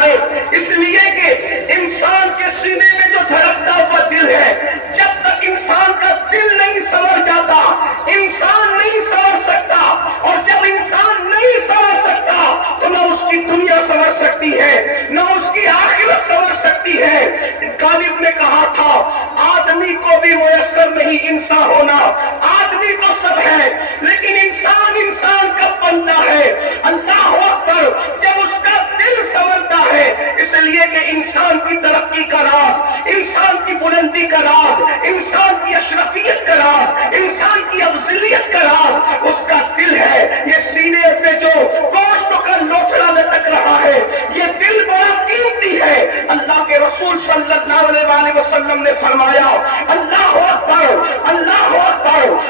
جائے، اس لیے کہ انسان کے سینے میں جو دھڑکتا ہوا دل ہے، جب تک انسان کا دل نہیں سنور جاتا انسان نہیں سنور سکتا، اور جب انسان نہیں سنور سکتا تو نہ اس کی دنیا سنور سکتی ہے نہ اس کی آخرت سنور سکتی ہے۔ غالب نے کہا تھا آدمی کو بھی میسر نہیں انسان ہونا، آدمی تو سب ہے لیکن انسان کب بنتا ہے؟ اللہ اکبر، جب اس کا دل سنورتا ہے۔ اس لیے کہ انسان کی ترقی کا راز، انسان کی بلندی کا راز، انسان کی اشرفیت کا راز، انسان کی افضلیت کا راز اس کا دل ہے۔ یہ سینے پہ جو گوشت کا لوٹڑا لٹک رہا ہے یہ دل بڑا قیمتی ہے۔ اللہ کے رسول صلی اللہ علیہ وسلم نے فرمایا اللہ اکبر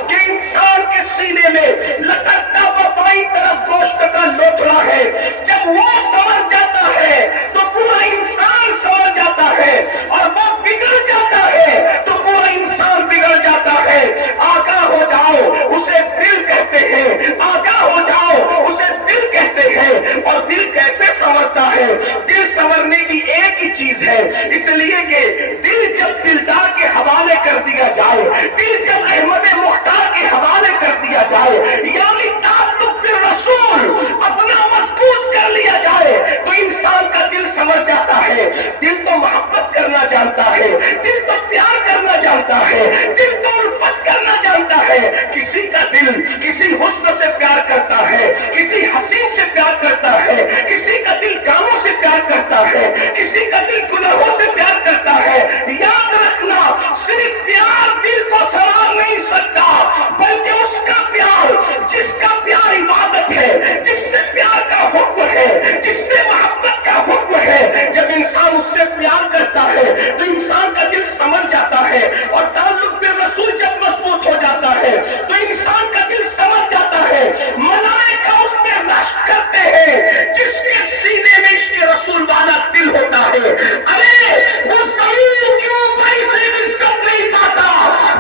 کہ انسان کے سینے میں لٹکتا ہوا بائیں طرف گوشت کا لوٹڑا ہے، جب وہ سنور جاتا ہے تو پورا انسان سنور جاتا ہے، اور وہ بگڑ جاتا ہے تو پورا انسان بگڑ جاتا ہے۔ آگاہ ہو جاؤ اسے دل کہتے ہیں، آگاہ ہو جاؤ اسے دل کہتے ہیں۔ اور دل کیسے سنورتا ہے؟ دل سنورنے کی ایک ہی چیز ہے، اس لیے کہ دل جب دلدار کے حوالے کر دیا جائے، دل جب احمد مختار کے حوالے کر دیا جائے، یعنی تعلق بالرسول اپنا مضبوط کر لیا جائے تو انسان کا دل سنور جاتا ہے۔ دل تو محبت کرنا جانتا ہے، دل تو پیار کرنا جانتا ہے، دل تو الفت کرنا جانتا ہے۔ کسی کا دل کسی حسن سے پیار کرتا ہے، کسی حسین سے پیار کرتا ہے، کسی کا دل کاموں سے پیار کرتا ہے، کسی کا دل گناہوں سے پیار کرتا ہے۔ یاد رکھنا صرف پیار دل کو سنوار نہیں سکتا، بلکہ اس کا پیار جس کا پیار عبادت ہے، جس سے پیار کا حکم ہے، جس سے محبت کا حکم ہے، جب انسان اس سے پیار کرتا ہے تو انسان کا دل سمجھ جاتا ہے، اور تعلق بالرسول جب مضبوط ہو جاتا ہے تو انسان کا دل سمجھ جاتا ہے۔ ملائکہ اس پہ رشک کرتے ہیں جس کے سینے میں عشق رسول والا دل ہوتا ہے۔ ارے وہ زمین کے اوپر اسے عزت نہیں پاتا،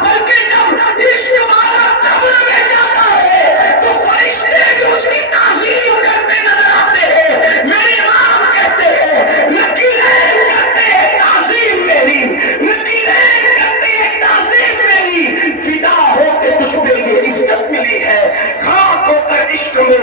بلکہ جب عشق والا قبر میں جاتا ہے تو فرشتے بھی اس کی تعظیم کرتے نظر آتے ہیں۔ میرے امام کہتے ہیں نکیرین کرتے ہیں تعظیم میری، نکیرین کرتے ہیں تعظیم میری، فدا ہو کے تجھ پہ یہ عزت ملی ہے، خاک ہو کر عشق میں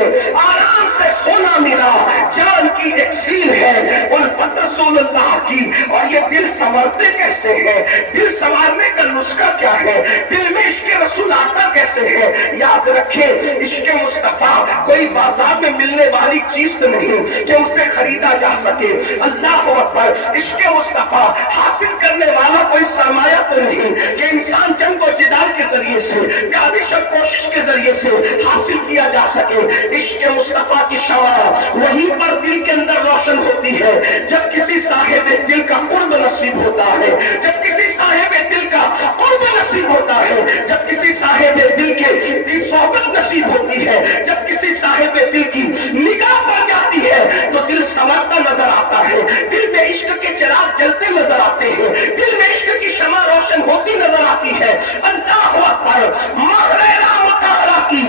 آرام سے سونا ملا، جان کی ایک سیل ہے الفت رسول اللہ کی۔ اور یہ دل سنورتے کیسے ہیں؟ دل سنوارنے کا نسخہ کیا ہے؟ دل میں عشق رسول آتا کیسے ہے؟ یاد رکھیں عشق مصطفیٰ کوئی بازار میں ملنے والی چیز تو نہیں کہ اسے خریدا جا سکے۔ اللہ اکبر، عشق مصطفیٰ حاصل کرنے والا کوئی سرمایہ تو نہیں کہ انسان جنگ و جدال کے ذریعے سے، کاوش اور کوشش کے ذریعے سے حاصل کیا جا سکے۔ عشق مصطفیٰ کی شمع وہیں پر دل کے اندر روشن ہوتی ہے جب کسی صاحب دل کا قرب نصیب ہوتا ہے، جب کسی صاحب دل کا قرب نصیب ہوتا ہے، جب کسی صاحب دل کی صحبت نصیب ہوتی ہے، جب کسی صاحب دل کی نگاہ پڑ جاتی ہے تو دل سنورتا نظر آتا ہے، دل میں عشق کے چراغ جلتے نظر آتے ہیں، دل میں عشق کی شمع روشن ہوتی نظر آتی ہے۔ اللہ اکبر، مغرب مطالعہ کی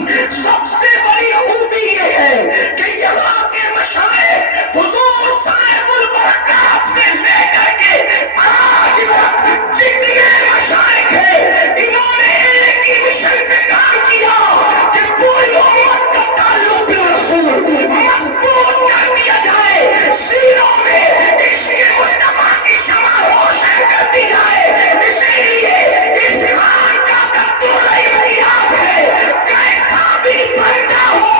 سب سے بڑی خوبی یہ ہے کہ یہاں کے مشائخ حضور صاحب البرکات سے لے کر کے آج تک جتنے مشائخ ہیں انہوں نے ایک ہی مشن پہ کام کیا کہ پوری امت کا تعلق بالرسول مضبوط کر دیا جائے، سینوں میں عشق مصطفیٰ کی شمع روشن کر دی جائے۔ اسی لیے اس ایمان کا دستور احتیاط ہے، کیسا بھی بندہ ہو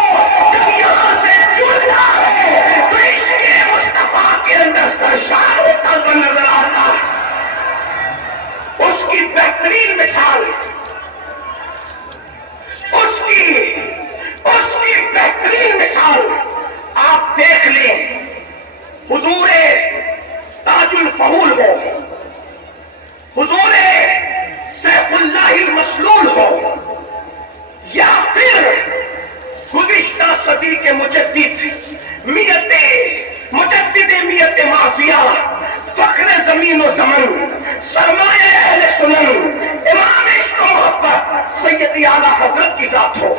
جب یہاں سے جڑتا ہے تو عشق مصطفیٰ کے اندر سرشار ہوتا ہوا نظر آتا ہے۔ اس کی بہترین مثال، اس کی بہترین مثال آپ دیکھ لیں، حضور تاج الفہول ہو، حضور سیف اللہ المسلول ہو، یا پھر گزشتہ صدی کے مجدد میت ماضیہ، فخر زمین و زمن، سرمایہ اہل سنن، امام عشق و محبت سیدی اعلیٰ حضرت کی ذات ہو،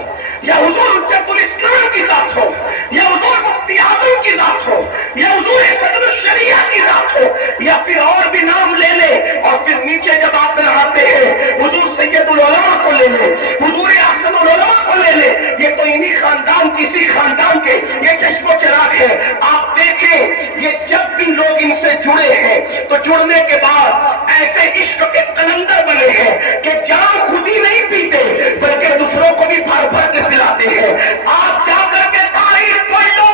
یا حضور حجت الاسلام کی ذات ہو، یا حضور مفتی اعظم کی ذات ہو، یا حضور صدر الشریعہ عالیہ کی ذات ہو یا پھر اور بھی نام لے لے، اور پھر نیچے جب آپ آتے ہیں حضور سید العلماء کو لے لے، حضور احسن العلماء کو لے لے، یہ تو انہی خاندان کسی خاندان کے یہ چشم و چراغ ہے۔ آپ دیکھیں یہ جب بھی لوگ ان سے جڑے ہیں تو جڑنے کے بعد ایسے عشق کے قلندر بنے ہیں کہ جام خود ہی نہیں پیتے بلکہ دوسروں کو بھی بھر بھر کے پلاتے ہیں۔ آپ جا کر کے تاریخ پڑھ لو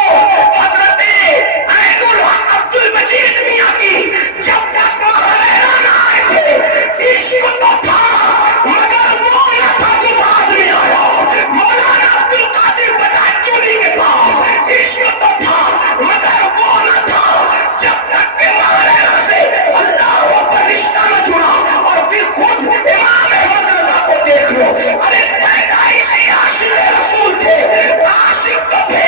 حضرت عین الحق عبد المجید میاں کی، جب تک مہاراجا نہ آئے تھے عشق تو تھا مگر وہ نہ تھا جو بعد میں آیا۔ مولانا عبد القادر بٹاچولی کے پاس عشق تو تھا مگر وہ نہ تھا جب تک کہ مہاراجا سے اللہ کا رشتہ نہ جڑا۔ اور پھر خود امام احمد رضا کو دیکھ لو، ارے پیدائشی عاشق رسول تھے، عاشق تو تھے،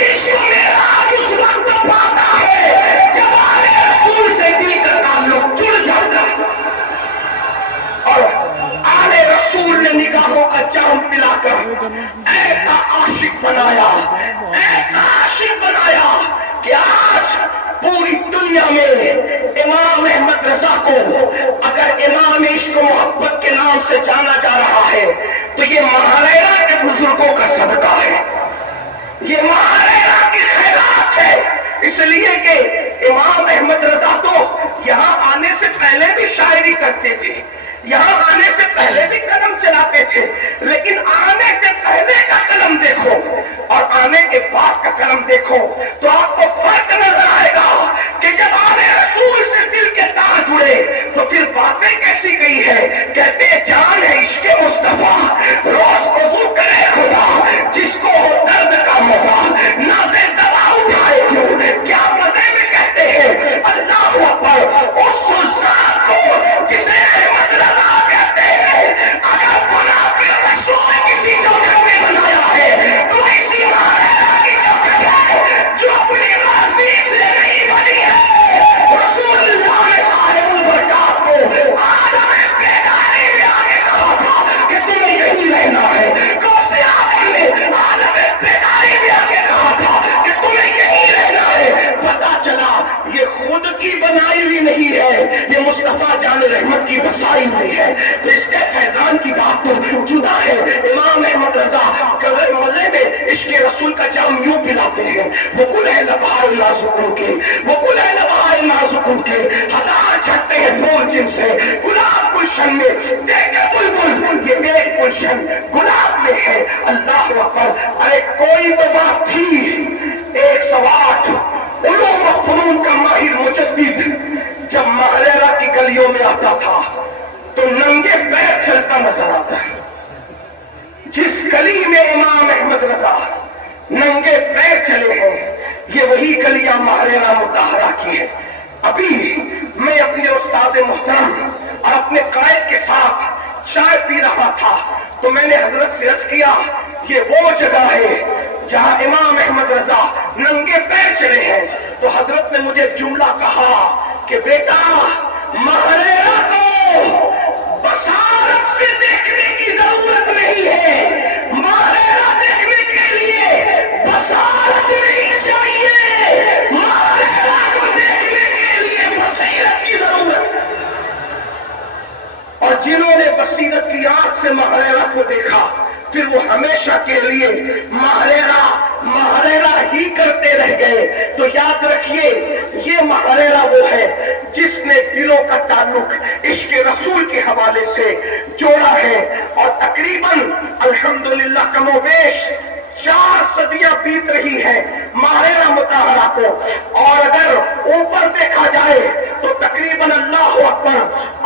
عشق میرا اس وقت پاتا ہے جب آل رسول سے دل کا تعلق جڑ جاتا ہے۔ اور آل رسول نے نگاہوں کا جام پلا کر ایسا عاشق بنایا، ایسا عاشق بنایا کہ آج پوری دنیا میں امام احمد رضا کو اگر امام عشق و محبت کے نام سے جانا جا رہا ہے تو یہ مہاراجا کے بزرگوں کا صدقہ ہے، یہ مہاراجا کی خیرات ہے۔ اس لیے کہ امام احمد رضا تو یہاں آنے سے پہلے بھی شاعری کرتے تھے، یہاں آنے سے پہلے بھی قلم چلاتے تھے، لیکن آنے سے پہلے کا قلم دیکھو اور آنے کے بعد کا قلم دیکھو تو آپ کو فرق نظر آئے گا کہ جب آنے رسول سے دل کے تار جڑے تو پھر باتیں کیسی گئی ہے۔ کہتے جان ہے عشق مصطفیٰ روز وضو کرے خدا، جس کو ہو درد کا مزہ نازے دوا اٹھائے کیوں، کیا مزے میں کہتے ہیں اللہ اکبر اس ذات کو جسے احمد رضا کہتے ہیں۔ اگر فنا پھر رسول کسی چوکھٹ میں بنایا ہے تو اسی مہاراجا کی چوکھٹ ہے جو اپنی مرضی سے نہیں بنی ہے۔ رسول اللہ نے صاحب البرکات کو عالم بیداری میں آگے کہا تھا کہ تمہیں یہی رہنا ہے، غوث اعظم نے عالم بیداری میں آگے کہا تھا کہ تمہیں یہی رہنا ہے۔ پتا چلا یہ خود کی بنائی ہوئی نہیں ہے، یہ مصطفیٰ جان رحمت کی بسائی ہوئی ہے۔ تو اس کے فیضان کی بات تو جدا ہے۔ امام احمد رضا کبھی مزے میں عشق رسول کا جام یوں پلاتے ہیں، وہ گل ہے لبہائے نازکوں کے، وہ گل ہے لبہائے نازکوں کے، ہزار چھٹے ہیں پھول جن سے گلاب گلشن میں دیکھے بلبل یہ ایک گلشن گلاب میں ہے۔ اللہ اکبر، ارے کوئی تو بات تھی 108 علوم و فنون کا ماہر مجدد جب مہاراجا کی گلیوں میں آتا تھا تو ننگے پیر چلتا نظر آتا ہے۔ جس گلی میں امام احمد رضا ننگے پیر چلے ہیں یہ وہی گلیاں مہاراجا مطہرہ کی ہے۔ ابھی میں اپنے استاد محترم اور اپنے قائد کے ساتھ چائے پی رہا تھا تو میں نے حضرت سے عرض کیا یہ وہ جگہ ہے جہاں امام احمد رضا ننگے پیر چلے ہیں۔ تو حضرت نے مجھے جملہ کہا کہ بیٹا مہاراجا کو بصارت سے دیکھنے کی ضرورت نہیں ہے، مہاراجا دیکھنے کے لیے بصارت نہیں چاہیے، مہاراجا کو دیکھنے کے لیے بصیرت کی ضرورت ہے۔ اور جنہوں نے بصیرت کی آنکھ سے مہاراجا کو دیکھا پھر وہ ہمیشہ کے لیے مہاراجا ہی کرتے رہ گئے۔ تو یاد رکھیے یہ مہاراجا وہ ہے جس نے دلوں کا تعلق عشق رسول کے حوالے سے جوڑا ہے، اور تقریباً الحمدللہ کم و بیش 4 صدیاں بیت رہی ہے مہاراجا مطہرہ کو، اور اگر اوپر دیکھا جائے تو تقریباً اللہ اکبر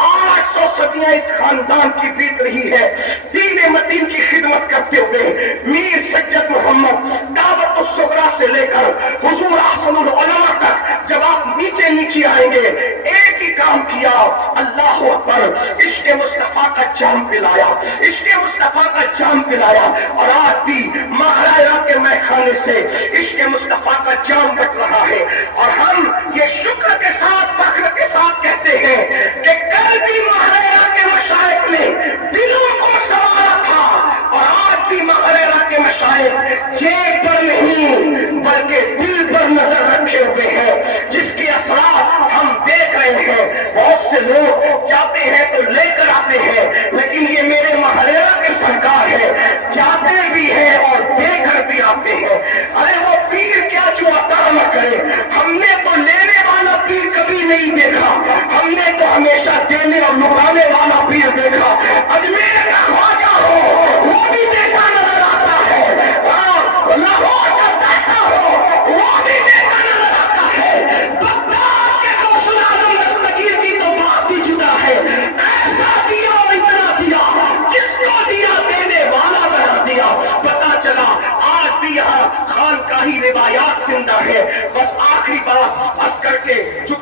800 صدیاں اس خاندان کی بیت رہی ہے دین متین کی خدمت کرتے ہوئے۔ میر سید محمد دعوت الصغریٰ سے لے کر حضور احسن العلماء تک جب آپ نیچے نیچے آئیں گے ایک ہی کام کیا، اللہ اکبر، عشق مصطفیٰ کا جام پلایا، عشق مصطفیٰ کا جام پلایا۔ اور آج بھی مہاراجا کے میخانے سے عشق مصطفیٰ کا جام بٹ رہا ہے، اور ہم یہ شکر کے ساتھ فخر کے ساتھ کہتے ہیں کہ کل بھی مہاراجا کے مشائخ نے دلوں کو سنوارا تھا، اور آج بھی مہاراجا کے مشائخ جیب پر نہیں بلکہ دل پر نظر رکھے ہوئے ہیں، جس کے اثرات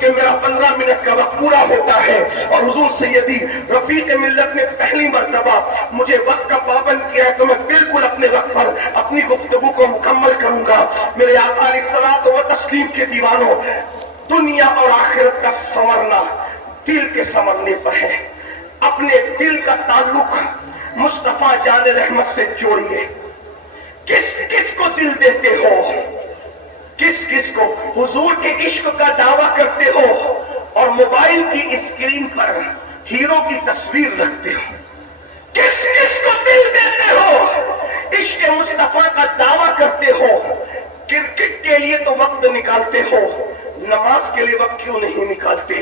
کہ میرا 15 منٹ کا وقت پورا ہوتا ہے اور حضور سیدی رفیق ملت نے پہلی مرتبہ مجھے وقت کا پابند کیا ہے تو میں بالکل اپنے وقت پر اپنی گفتگو کو مکمل کروں گا۔ میرے آقا علیہ الصلوۃ والتسلیم کے دیوانوں، دنیا اور آخرت کا سنورنا دل کے سنورنے پر ہے۔ اپنے دل کا تعلق مصطفیٰ جان رحمت سے جوڑیے۔ کس کس کو دل دیتے ہو؟ کس کس کو حضور کے عشق کا دعویٰ کرتے ہو اور موبائل کی اسکرین پر ہیرو کی تصویر رکھتے ہو؟ کس کس کو دل دیتے ہو؟ عشق مصطفیٰ کا دعویٰ کرتے ہو، کرکٹ کے لیے تو وقت نکالتے ہو، نماز کے لیے وقت کیوں نہیں نکالتے؟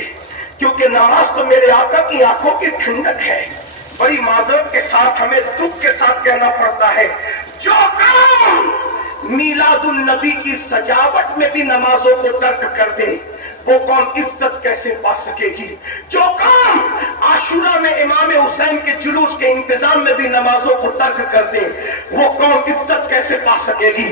کیونکہ نماز تو میرے آقا کی آنکھوں کی ٹھنڈک ہے۔ بڑی معذرت کے ساتھ ہمیں دکھ کے ساتھ کہنا پڑتا ہے، جو کام میلاد النبی کی سجاوٹ میں بھی نمازوں کو ترک کر دے وہ قوم عزت کیسے پا سکے گی؟ جو کام عاشورہ میں امام حسین کے جلوس کے انتظام میں بھی نمازوں کو ترک کر دے وہ قوم عزت کیسے پا سکے گی؟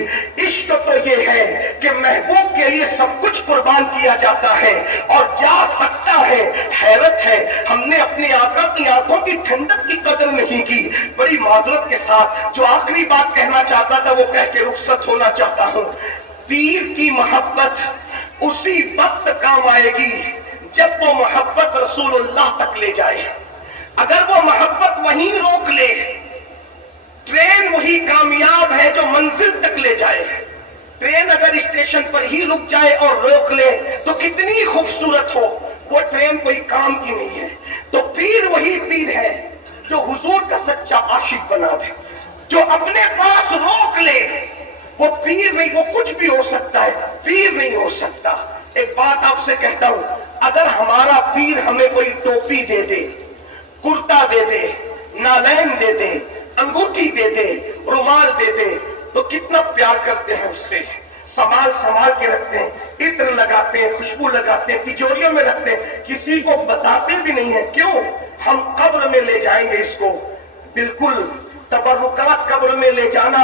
عشق تو یہ ہے کہ محبوب کے لیے سب کچھ قربان کیا جاتا ہے اور جا سکتا ہے۔ حیرت ہے ہم نے اپنے آقا کی آنکھوں کی ٹھنڈک کی قدر نہیں کی۔ بڑی معذرت کے ساتھ جو آخری بات کہنا چاہتا تھا وہ کہہ کے رخصت ہونا چاہتا ہوں۔ پیر کی محبت اسی وقت کام آئے گی جب وہ محبت رسول اللہ تک لے جائے۔ اگر وہ محبت وہیں روک لے، ٹرین وہی کامیاب ہے جو منزل تک لے جائے۔ ٹرین اگر اسٹیشن پر ہی رک جائے اور روک لے تو کتنی خوبصورت ہو، وہ ٹرین کوئی کام کی نہیں ہے۔ تو پیر وہی پیر ہے جو حضور کا سچا عاشق بنا دے، جو اپنے پاس روک لے۔ وہ پیر نہیں، وہ کچھ بھی ہو سکتا ہے، پیر نہیں ہو سکتا۔ ایک بات آپ سے کہتا ہوں، اگر ہمارا پیر ہمیں کوئی ٹوپی دے دے، کرتا دے دے، نالین دے دے، انگوٹھی دے دے، رومال دے دے تو کتنا پیار کرتے ہیں اس سے، سنبھال کے رکھتے ہیں، عطر لگاتے ہیں، خوشبو لگاتے ہیں، تجوریوں میں رکھتے ہیں، کسی کو بتاتے بھی نہیں ہیں۔ کیوں؟ ہم قبر میں لے جائیں گے اس کو۔ بالکل تبرکات قبر میں لے جانا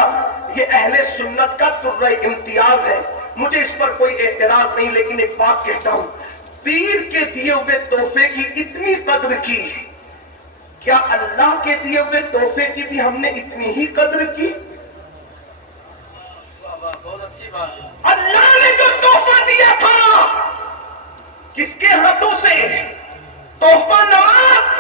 یہ اہل سنت کا طرز امتیاز ہے، مجھے اس پر کوئی اعتراض نہیں، لیکن ایک بات کہتا ہوں، پیر کے دیے ہوئے تحفے کی اتنی قدر کی، کیا اللہ کے دیے ہوئے تحفے کی بھی ہم نے اتنی ہی قدر کی؟ اللہ نے جو تحفہ دیا تھا کس کے ہاتھوں سے؟ تحفہ نماز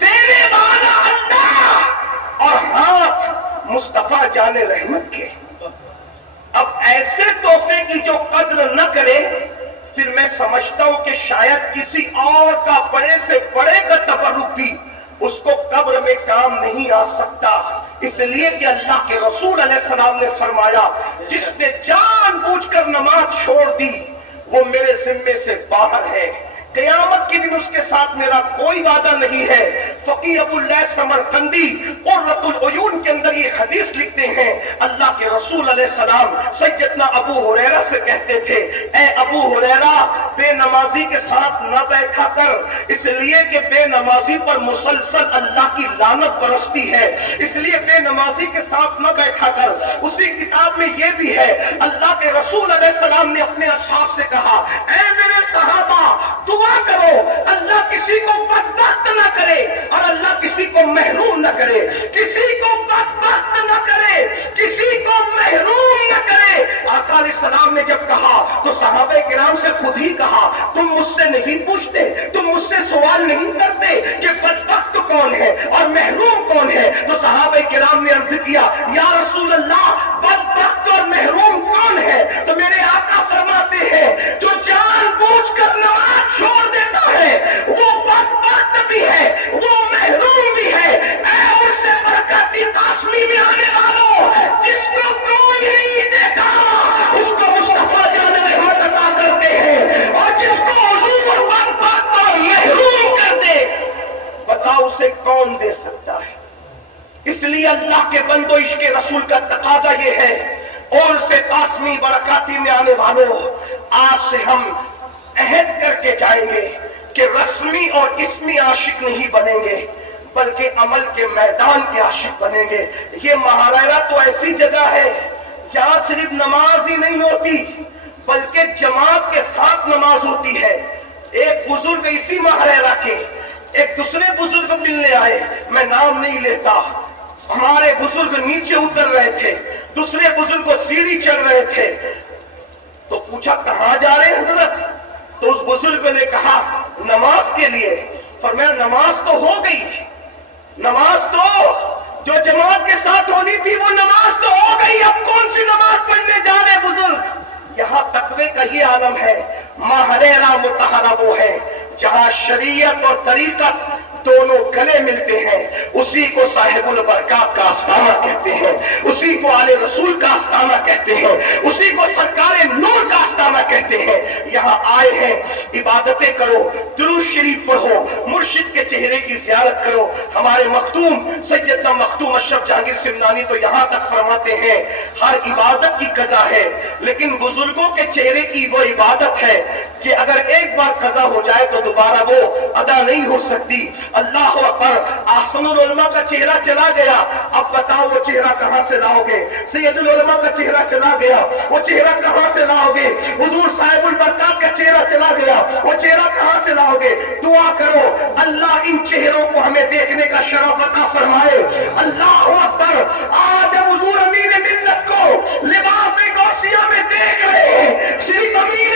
دینے والا اللہ اور ہاتھ مصطفیٰ جان رحمت کے۔ اب ایسے تحفے کی جو قدر نہ کرے پھر میں سمجھتا ہوں کہ شاید کسی اور کا بڑے سے بڑے کا تبرک بھی اس کو قبر میں کام نہیں آ سکتا، اس لیے کہ اللہ کے رسول علیہ السلام نے فرمایا جس نے جان بوجھ کر نماز چھوڑ دی وہ میرے ذمے سے باہر ہے، قیامت کے دن اس کے ساتھ میرا کوئی وعدہ نہیں ہے۔ فقیہ ابو اللیث سمرقندی قرۃ العیون کے اندر یہ حدیث لکھتے ہیں، اللہ کے رسول علیہ السلام سیدنا ابو ہریرہ سے کہتے تھے، اے ابو ہریرہ بے نمازی کے ساتھ نہ بیٹھا کر، اس لیے کہ بے نمازی پر مسلسل اللہ کی لعنت برستی ہے، اس لیے بے نمازی کے ساتھ نہ بیٹھا کر۔ اسی کتاب میں یہ بھی ہے، اللہ کے رسول علیہ السلام نے اپنے اصحاب سے کہا، اے میرے صحابہ دعا کرو اللہ کسی کو بدبخت نہ کرے اور اللہ کسی کو محروم نہ کرے، کسی کو بدبخت نہ کرے، کسی کو محروم نہ کرے۔ آقا علیہ السلام نے جب کہا تو صحابہ کرام سے خود ہی کہا، تم مجھ سے نہیں پوچھتے، تم مجھ سے سوال نہیں کرتے کہ بدبخت کون ہے اور محروم کون ہے؟ تو صحابہ کرام نے عرض کیا، یا رسول اللہ بدبخت اور محروم کون ہے؟ تو میرے آقا فرماتے ہیں جو جان بوجھ کر نماز چھوڑ دیتا ہے وہ بدبخت بھی ہے، وہ محروم بھی ہے۔ اے اس سے برکاتی قاسمی میں آنے والوں، جس کو کوئی نہیں دیکھا اس کو مصطفیٰ جان رحمت عطا کرتے ہیں، اور جس کو حضور بدبخت اور محروم کر دے بتاؤ اسے کون دے سکتا ہے؟ اس لیے اللہ کے بندو عشق رسول کا تقاضا یہ ہے، اور سے قاسمی برکاتی میں آنے والوں آج سے ہم عہد کر کے جائیں گے کہ رسمی اور اسمی عاشق نہیں بنیں گے بلکہ عمل کے میدان کے عاشق بنیں گے۔ یہ مہاراجہ تو ایسی جگہ ہے جہاں صرف نماز ہی نہیں ہوتی بلکہ جماعت کے ساتھ نماز ہوتی ہے۔ ایک بزرگ اسی محرہ کے ایک دوسرے بزرگ ملنے آئے، میں نام نہیں لیتا، ہمارے بزرگ نیچے اتر رہے تھے، دوسرے بزرگ کو سیڑھی چڑھ رہے تھے، تو پوچھا کہاں جا رہے ہیں حضرت؟ تو اس بزرگ نے کہا نماز کے لیے۔ فرمایا نماز تو ہو گئی، نماز تو جو جماعت کے ساتھ ہونی تھی وہ نماز تو ہو گئی، اب کون سی نماز پڑھنے جا رہے بزرگ؟ یہاں تقوی کا یہ عالم ہے، محرہ مطہرہ وہ ہے جہاں شریعت اور طریقت دونوں گلے ملتے ہیں، اسی کو صاحب البرکات کا آستانہ کہتے ہیں، اسی کو آل رسول کا آستانہ کہتے ہیں، اسی کو سرکار نور کا آستانہ کہتے ہیں۔ یہاں آئے ہیں عبادتیں کرو، درود شریف پڑھو، مرشد کے چہرے کی زیارت کرو۔ ہمارے مختوم سیدنا مختوم اشرف جہانگیر سمنانی تو یہاں تک فرماتے ہیں ہر عبادت کی قضا ہے، لیکن بزرگوں کے چہرے کی وہ عبادت ہے کہ اگر ایک بار قضا ہو جائے تو دوبارہ وہ ادا نہیں ہو سکتی۔ اللہ اکبر، احسن العلماء کا چہرہ چلا گیا، اب بتاؤ وہ چہرہ کہاں سے لاؤ گے؟ سید العلماء کا چہرہ چلا گیا، وہ چہرہ کہاں سے لاؤ گے؟ حضور صاحب البرکات کا چہرہ چلا گیا، وہ چہرہ کہاں سے لاؤ گے؟ دعا کرو اللہ ان چہروں کو ہمیں دیکھنے کا شرف عطا فرمائے۔ اللہ اکبر، آج ہم حضور امین ملت کو لباس غوثیہ میں دیکھ رہے ہیں، صرف امین